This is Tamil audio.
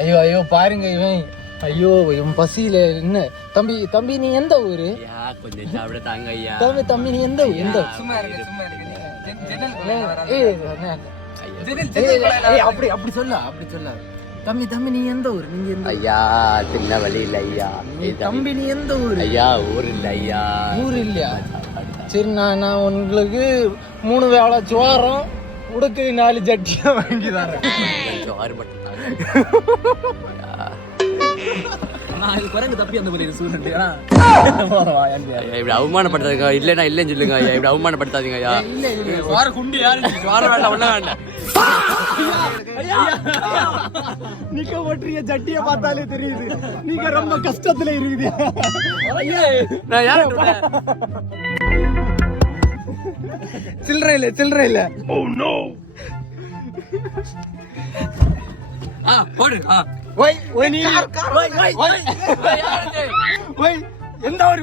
ஐயோ ஐயோ பாருங்க இவன். ஐயோ இவன் பசியில என்ன. தம்பி தம்பி நீ எந்த ஊரு? கொஞ்சம் சாப்பிட தாங்க ஐயா. தம்பி நீ எந்த ஊரு? எந்த சும்மா இருக்கு. அப்படி அப்படி சொல்ல தம்பி நீ எந்த ஊரு? நீங்க எந்த ஐயா சின்ன வழி இல்ல ஐயா. தம்பி நீ எந்த ஊரு? ஐயா ஊர் இல்ல ஐயா. ஊர் இல்லையா? சரி நான் உங்களுக்கு 3 வேளை சோறும் உடுக்கு 4 ஜட்டியா வாங்கி தரேன். சோறு மட்டும் குரங்கு தப்பி அந்த மாதிரி சூழ்நிலை இப்படி அவமானப்படுத்தாதீங்க. இல்லைன்னா இல்லைன்னு சொல்லுங்க ஐயா. இப்படி அவமானப்படுத்தாதீங்க ஐயா. குண்டு யாரு வேண்டாம் ஒண்ணு வேண்டாம். நிக்க போட்டுறிய ஜட்டிய பார்த்தாலே தெரியுது நீங்க ரொம்ப கஷ்டத்துல இருக்குது. நான் யாரு சில்லறை இல்ல. போடு. எந்த ஒரு